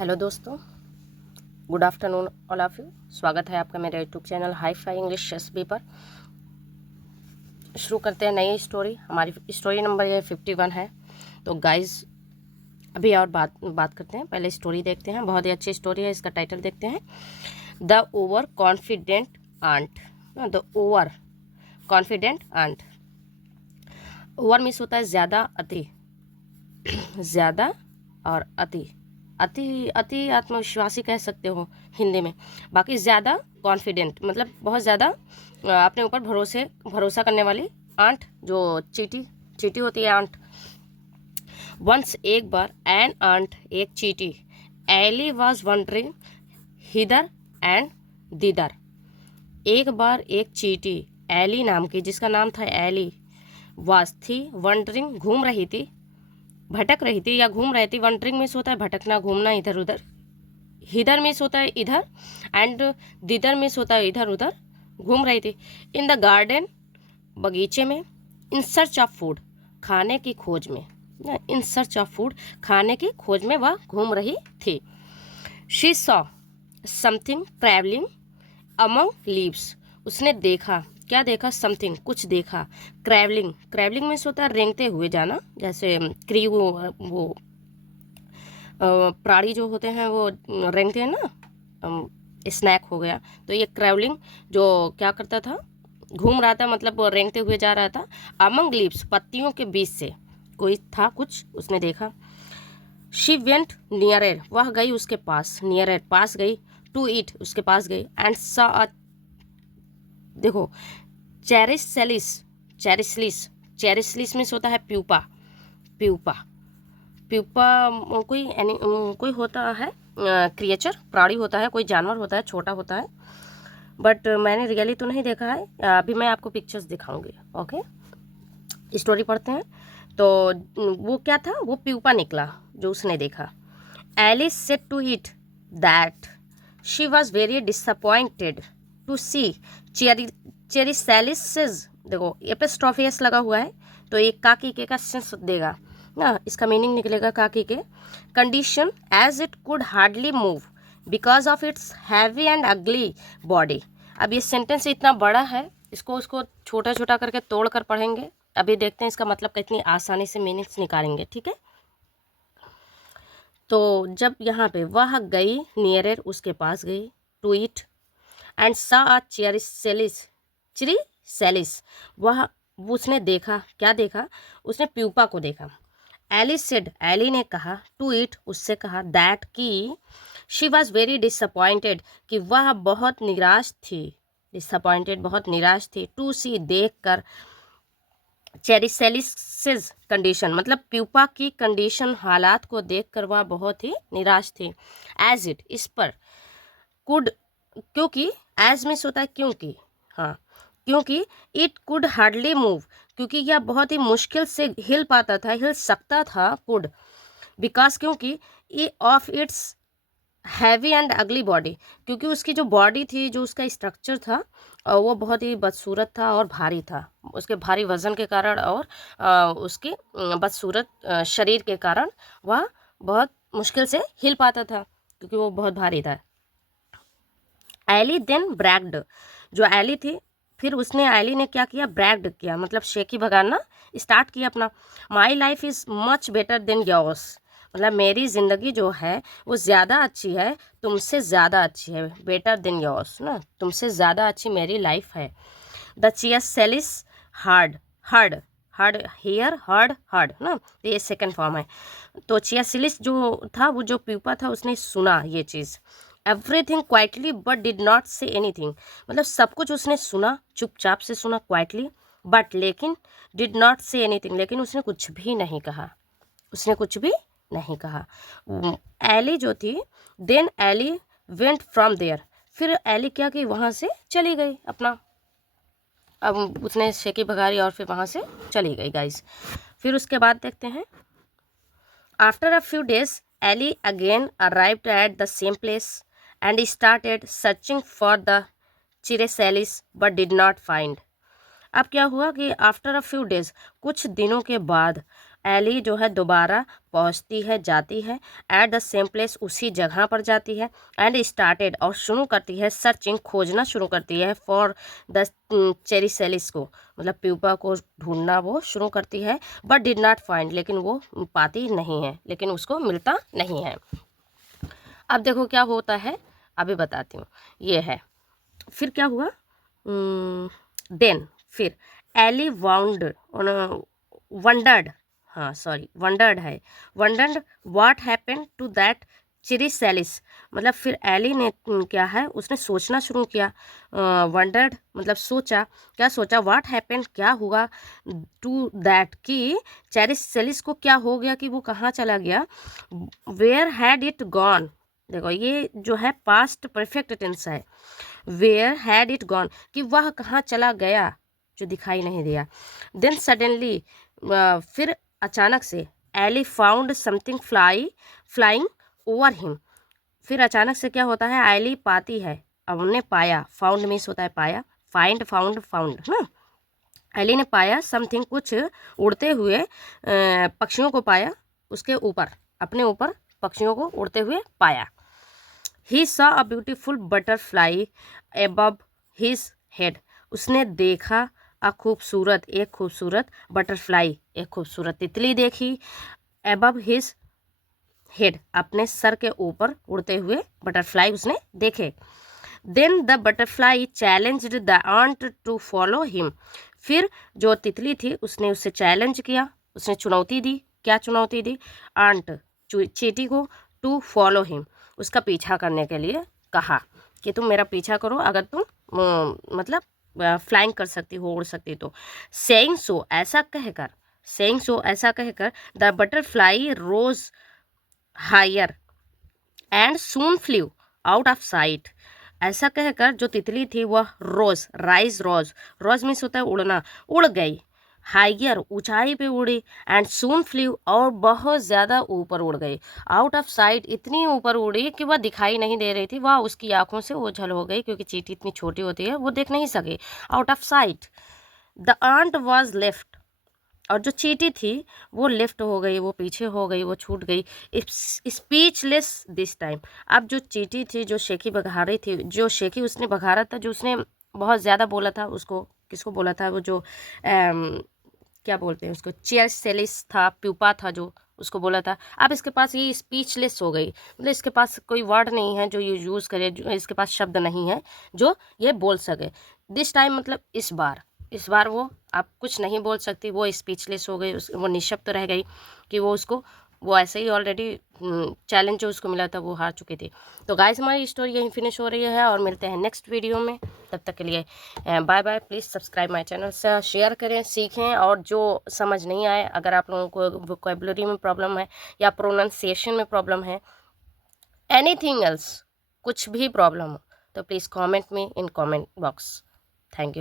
Hello दोस्तों, good afternoon all of you. स्वागत है आपका मेरे YouTube channel hi fi English SB पर। शुरू करते हैं नई स्टोरी। हमारी स्टोरी नंबर ये 51 है। तो गाइस अभी और बात करते हैं, पहले स्टोरी देखते हैं। बहुत ही अच्छी स्टोरी है। इसका टाइटल देखते हैं, the overconfident ant. The overconfident ant. Over means होता है ज़्यादा, अति। ज़्यादा और अति। अति अति आत्मविश्वासी कह सकते हो हिंदी में। बाकी ज़्यादा कॉन्फिडेंट मतलब बहुत ज़्यादा अपने ऊपर भरोसा करने वाली आंट, जो चीटी होती है आंट। वंस एक बार एन आंट, एक चीटी, Ellie was wandering hither and thither. एक बार एक चीटी, एली नाम की, जिसका नाम था एली, वाज थी, वंडरिंग घूम रही थी, भटक रही थी या घूम रही थी। वंडरिंग में होता है भटकना, घूमना इधर उधर। हिदर में होता है इधर, एंड दिदर में होता है इधर उधर, घूम रही थी। इन द गार्डन, बगीचे में। इन सर्च ऑफ फूड, खाने की खोज में। इन सर्च ऑफ फूड, खाने की खोज में वह घूम रही थी। She saw something travelling among leaves. उसने देखा, क्या देखा? समथिंग, कुछ देखा। ट्रैवलिंग में होता है रेंगते हुए जाना, जैसे वो प्राणी जो होते हैं वो रेंगते हैं ना। स्नैक हो गया। तो ये ट्रैवलिंग जो क्या करता था, घूम रहा था, मतलब वो रेंगते हुए जा रहा था। अमंग लीव्स, पत्तियों के बीच से कोई था, कुछ उसने देखा। शी वेंट नियरर, वह गई उसके पास, नियरर पास गई, टू इट उसके पास गई, एंड सॉ अ, देखो, चेरिसलिस में होता है प्यूपा। प्यूपा प्यूपा कोई होता है क्रिएचर, प्राणी होता है, कोई जानवर होता है, छोटा होता है। बट मैंने रियली तो नहीं देखा है। अभी मैं आपको पिक्चर्स दिखाऊंगी। ओके, स्टोरी पढ़ते हैं। तो वो क्या था, वो प्यूपा निकला जो उसने देखा। Alice said to it that she was very disappointed to see chrysalises. देखो एपिस्ट्रॉफी एस लगा हुआ है, तो ये काकी के का सेंस देगा ना, इसका मीनिंग निकलेगा काकी के। Condition as it could hardly move because of its heavy and ugly body. अब ये सेंटेंस इतना बड़ा है, उसको छोटा छोटा करके तोड़ कर पढ़ेंगे। अभी देखते हैं इसका मतलब कितनी आसानी से मीनिंग्स निकालेंगे, ठीक है। तो जब यहाँ पे वह गई, नियरर उसके पास गई, टू इट, एंड सा अ चेरिसैलिस, वह उसने देखा, क्या देखा? उसने प्यूपा को देखा। एलिस सेड, एली ने कहा, टू इट उससे कहा, दैट की शी वॉज वेरी डिसअपॉइंटेड, कि वह बहुत निराश थी। डिसअपॉइंटेड बहुत निराश थी। टू सी देख कर, चेरिसैलिस कंडीशन मतलब प्यूपा की कंडीशन, हालात को देखकर वह बहुत ही निराश थी। एज इट, इस पर, कुड, क्योंकि, एज में होता है क्योंकि, हाँ, क्योंकि इट कुड हार्डली मूव, क्योंकि यह बहुत ही मुश्किल से हिल पाता था, हिल सकता था। कुड, बिकॉज क्योंकि, of its heavy and ugly body, क्योंकि उसकी जो बॉडी थी, जो उसका स्ट्रक्चर था, वो बहुत ही बदसूरत था और भारी था। उसके भारी वजन के कारण और उसकी बदसूरत शरीर के कारण वह बहुत मुश्किल से हिल पाता था, क्योंकि वो बहुत भारी था। एली देन ब्रैग्ड, जो एली थी, फिर एली ने क्या किया? ब्रैग्ड किया, मतलब शेखी भगाना स्टार्ट किया अपना। My life is much better than yours, मतलब मेरी ज़िंदगी जो है वो ज़्यादा अच्छी है, तुमसे ज़्यादा अच्छी है। बेटर देन योर्स ना, तुमसे ज़्यादा अच्छी मेरी लाइफ है। The chrysalis hard, heard, heard here, heard heard ना, तो ये सेकंड फॉर्म है। तो चेरिसैलिस जो था, वो जो प्यूपा था, उसने सुना ये चीज़। Everything quietly but did not say anything, मतलब सब कुछ उसने सुना, चुपचाप से सुना, क्वाइटली, बट लेकिन, डिड नॉट से एनीथिंग, लेकिन उसने कुछ भी नहीं कहा। उसने कुछ भी नहीं कहा। एली जो थी, then Ellie went from there, फिर एली क्या की, वहाँ से चली गई अपना। अब उसने शेकी भगारी और फिर वहाँ से चली गई गाइस। फिर उसके बाद देखते हैं, after a few days Ellie again arrived at the same place and started searching for the chrysalis but did not find. अब क्या हुआ कि आफ्टर अ फ्यू डेज, कुछ दिनों के बाद, एली जो है दोबारा पहुंचती है, जाती है, एट द सेम प्लेस, उसी जगह पर जाती है, एंड स्टार्टेड, और शुरू करती है, सर्चिंग, खोजना शुरू करती है, फॉर द चेरिसेलिस को, मतलब प्यूपा को ढूंढना वो शुरू करती है, बट डिड नॉट फाइंड, लेकिन वो पाती नहीं है, लेकिन उसको मिलता नहीं है। अब देखो क्या होता है, अभी बताती हूँ। ये है, फिर क्या हुआ, देन फिर एली वंडर्ड, हाँ सॉरी वंडर्ड है, wondered what happened to that chrysalis, मतलब फिर एली ने क्या है, उसने सोचना शुरू किया, वंडर्ड मतलब सोचा, क्या सोचा, व्हाट हैपेंड क्या हुआ, टू दैट कि चेरिसेलिस को क्या हो गया, कि वो कहाँ चला गया, वेयर हैड इट गॉन, देखो ये जो है पास्ट परफेक्ट टेंस है, वेयर हैड इट गॉन, कि वह कहाँ चला गया, जो दिखाई नहीं दिया। देन सडनली, फिर अचानक से, Ellie found something flying over him, फिर अचानक से क्या होता है, एली पाती है, अब उन्हें पाया, फाउंड मीन्स होता है पाया, फाइंड फाउंड ना, एली ने पाया समथिंग कुछ, उड़ते हुए पक्षियों को पाया, उसके ऊपर, अपने ऊपर पक्षियों को उड़ते हुए पाया। He saw a beautiful butterfly above his head, उसने देखा एक खूबसूरत बटरफ्लाई, एक खूबसूरत तितली देखी, above his head, अपने सर के ऊपर उड़ते हुए बटरफ्लाई उसने देखे। Then the butterfly challenged the ant to follow him, फिर जो तितली थी उसने उससे चैलेंज किया, उसने चुनौती दी, क्या चुनौती दी, आंट चींटी को, टू फॉलो हिम, उसका पीछा करने के लिए कहा, कि तुम मेरा पीछा करो अगर तुम मतलब फ्लाइंग कर सकती हो, उड़ सकती तो। सेइंग सो, ऐसा कहकर the butterfly rose higher and soon flew out of sight, ऐसा कहकर जो तितली थी वह रोज मीन्स होता है उड़ना, उड़ गई, हाइयर ऊंचाई पे उड़ी, एंड सून फ्लू और बहुत ज़्यादा ऊपर उड़ गई, आउट ऑफ साइट इतनी ऊपर उड़ी कि वह दिखाई नहीं दे रही थी, वह उसकी आंखों से ओझल हो गई, क्योंकि चींटी इतनी छोटी होती है वो देख नहीं सके, out of sight. The ant was left, और जो चींटी थी वो लेफ्ट हो गई, वो पीछे हो गई, वो छूट गई, स्पीचलेस दिस टाइम। अब जो चींटी थी, जो शेखी बघारी थी, जो शेखी उसने बघारा था, जो उसने बहुत ज़्यादा बोला था, उसको किसको बोला था, वो जो क्या बोलते हैं उसको, चेरिसेलिस था, प्यूपा था, जो उसको बोला था। अब इसके पास ये स्पीचलेस हो गई, मतलब इसके पास कोई वर्ड नहीं है जो ये यूज़ करे, जो इसके पास शब्द नहीं है जो ये बोल सके। दिस टाइम मतलब इस बार वो आप कुछ नहीं बोल सकती, वो स्पीचलेस हो गई, वो निशब्द रह गई, कि वो ऐसे ही ऑलरेडी चैलेंज जो उसको मिला था वो हार चुकी थी। तो गाइस हमारी स्टोरी यहीं फिनिश हो रही है, और मिलते हैं नेक्स्ट वीडियो में, तब तक के लिए bye bye. Please subscribe my channel, से शेयर करें, सीखें, और जो समझ नहीं आए, अगर आप लोगों को वोकैबुलरी में प्रॉब्लम है या प्रोनाउंसिएशन में प्रॉब्लम है, एनीथिंग एल्स, कुछ भी प्रॉब्लम हो, तो प्लीज़ कॉमेंट में in comment box. Thank you.